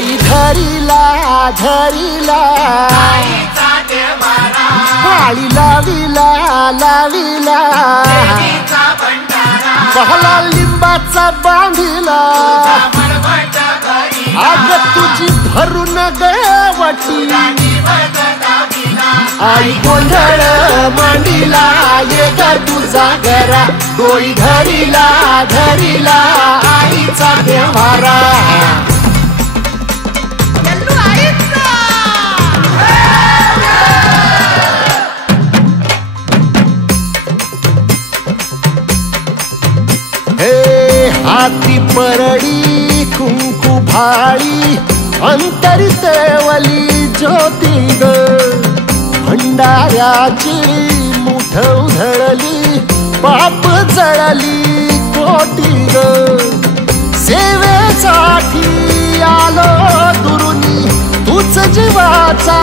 डोई धरिला धरिला पाळी लाविला लाविला पहला लिंबाचा बांधिला आग तुझी भरून गवटी आई गोंधळ मांडीला ये ग तुझा घरा डोई धरिला धरिला आईचा देवारा हाती परडी कुंकू भाळी अंतरी तेवली ज्योती ग भंडाऱ्याची मुठ उधळली पाप जळली कोटी ग सेवेसाठी आलो दुरुनी तूच जीवाचा